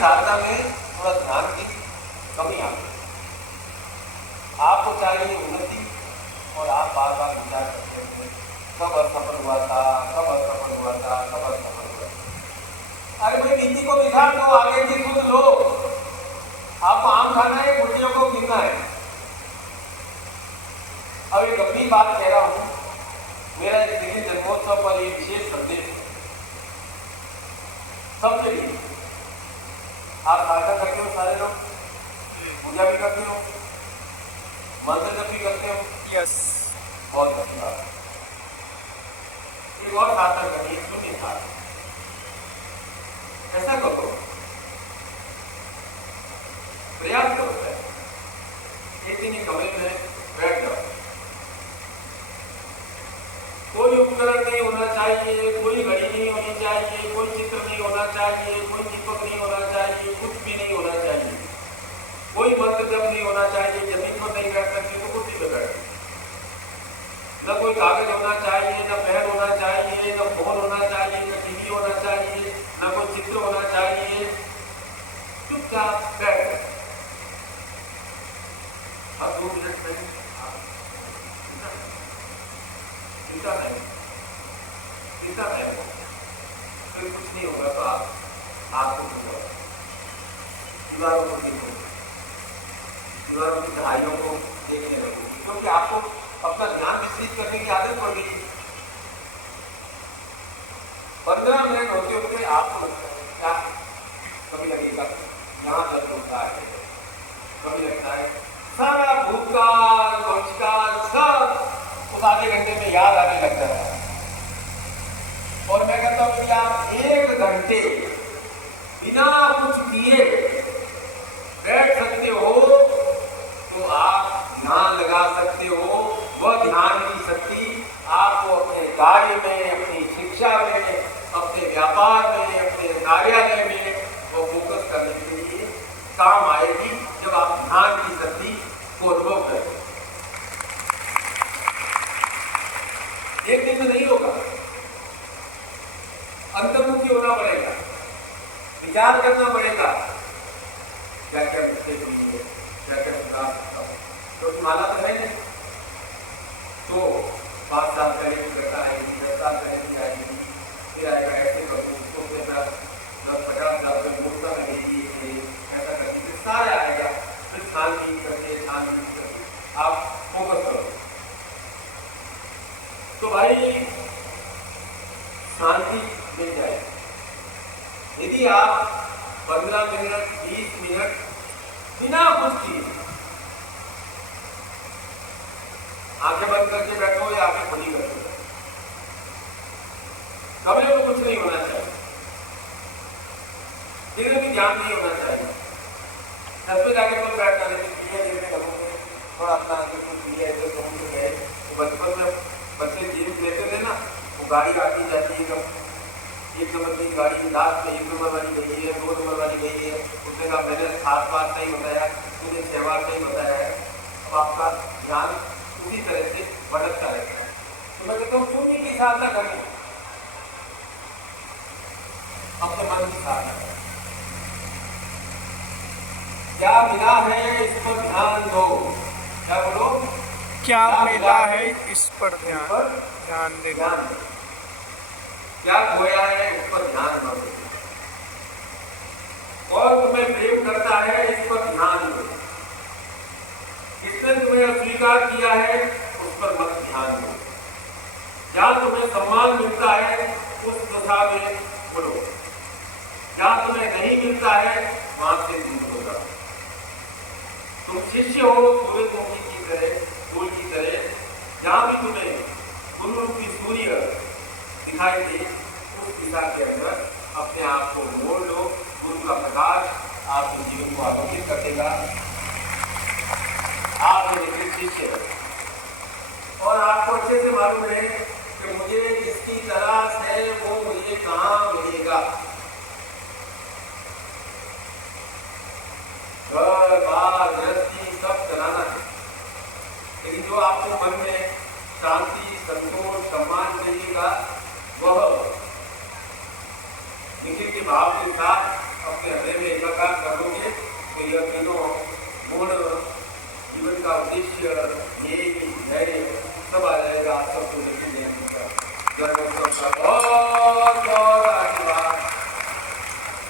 साधना में थोड़ा ध्यान की कमी आ गई। आपको चाहिए उन्नति और आप बार बार विचार करते हैं कब असफल हुआ था, कब असफल हुआ था, कब असफल हुआ था। अरे भाई नीति को बिगाड़ दो, आगे की खुद लो। आपको आम खाना है, गुटियों को गिनना है। अब एक गंभीर बात कह रहा हूं, मेरा एक दिल्ली जन्मोत्सव पर एक विशेष संदेश है सबके लिए। आप साधना करते हो, सारे लोग पूजा भी करते हो, मंत्र जप भी करते हो। यस, बहुत अच्छी बात है। एक और साधना करिए, सुनिए साथ। ऐसा करो, प्रयास करो, एक दिन कमरे में बैठ जाओ। कोई उपकरण नहीं होना चाहिए, कोई घड़ी नहीं होनी चाहिए, कोई चित्र नहीं होना चाहिए, कोई दीपक नहीं होना चाहिए, कुछ भी नहीं होना चाहिए, कोई मंत्र जप नहीं होना चाहिए। जमीन पर नहीं बैठ सकते तो कुर्सी पर बैठ, न कोई कागज होना चाहिए, न पेन होना चाहिए, न फोन होना चाहिए, न टीवी होना चाहिए, न कोई चित्र होना चाहिए। चुपचाप बैठ जाओ। अब 2 मिनट में चिंता नहीं, फिर कुछ नहीं होगा तो आपको दीवारों को देखो, दीवारों की कहानियों को देखने लगो, क्योंकि आपको अपना ध्यान विस्तृत करने की आदत पड़ गई। 15 मिनट होते होते आपको लगता है क्या, कभी लगेगा यहाँ दर्द होता है, कभी लगता है सारा भूतकाल भविष्यकाल सब उस आधे घंटे में याद आने लगता है। और मैं कहता हूँ कि आप 1 घंटे बिना कुछ किए बैठ सकते हो तो आप ध्यान लगा सकते हो। वह ध्यान की शक्ति आपको अपने कार्य में, अपनी शिक्षा में, अपने व्यापार में, अपने कार्यालय में वो फोकस करने के लिए काम आएगी जब आप ध्यान की शक्ति को अनुभव करें। एक दिन में नहीं होगा, अंतर्मुखी होना पड़ेगा, विचार करना पड़ेगा, क्या क्या मिस्टेक हुई है, क्या क्या सुधार सकता हूँ। तो माला तो है नहीं, तो 5 साल पहले भी करता है, 10 साल पहले भी आएगी, फिर आएगा ऐसे करूँ, उसको 50,000 रुपये मूर्ता में भेजिए थे, ऐसा करके फिर सारा आएगा। फिर शांति करके आप फोकस करो। तो भाई शांति मिल जाए। यदि आप 15 मिनट 20 मिनट बिना कुछ किए आंखें बंद करके बैठो या आंखें खुली कर दो, कमरे में कुछ नहीं होना चाहिए, दिल में भी ध्यान नहीं होना चाहिए। छत पे जाके कोई बैठना नहीं, चिड़िया देखने लगोगे थोड़ा अपना कुछ चिड़िया इधर समुद्र गए। बचपन में बच्चे जीवित लेते थे ना, वो गाड़ी आती जाती है, जब 1 नंबर की गाड़ी लास्ट में 1 नंबर वाली गई है, 2 नंबर वाली गई है, उसने कहा मैंने 7 बार नहीं बताया, मुझे 6 बार नहीं बताया है। अब आपका ध्यान उसी तरह से भटकता रहता है। तो मैं कहता हूँ चुप्पी की साधना करें, अपने मन की साधना करें। क्या मिला है इस पर ध्यान दो। क्या बोलो, क्या मिला है इस पर ध्यान देना। क्या खोया है उस पर ध्यान न दो, और तुम्हें प्रेम करता है इस पर ध्यान दो। किसने तुम्हें अस्वीकार किया है उस पर मत ध्यान दो। क्या तुम्हें सम्मान मिलता है उस दशा में बोलो, क्या तुम्हें नहीं मिलता है वहां से दूर होगा। तुम शिष्य हो सूर्यमुखी की तरह, फूल की तरह, जहां भी तुम्हें गुरु की सूर्य दिखाई दे उस दिशा के अंदर अपने आप को मोड़ लो। गुरु का प्रकाश आपके जीवन को आलोकित कर देगा। आप मेरे शिष्य और आपको अच्छे से मालूम है कि मुझे जिसकी तलाश है वो मुझे कहाँ मिलेगा। घर बार गृहस्थी सब चलाना है, लेकिन जो आपको मन में शांति संतोष सम्मान चाहिएगा वह निखिल के भाव के साथ अपने हृदय में जय सबका बहुत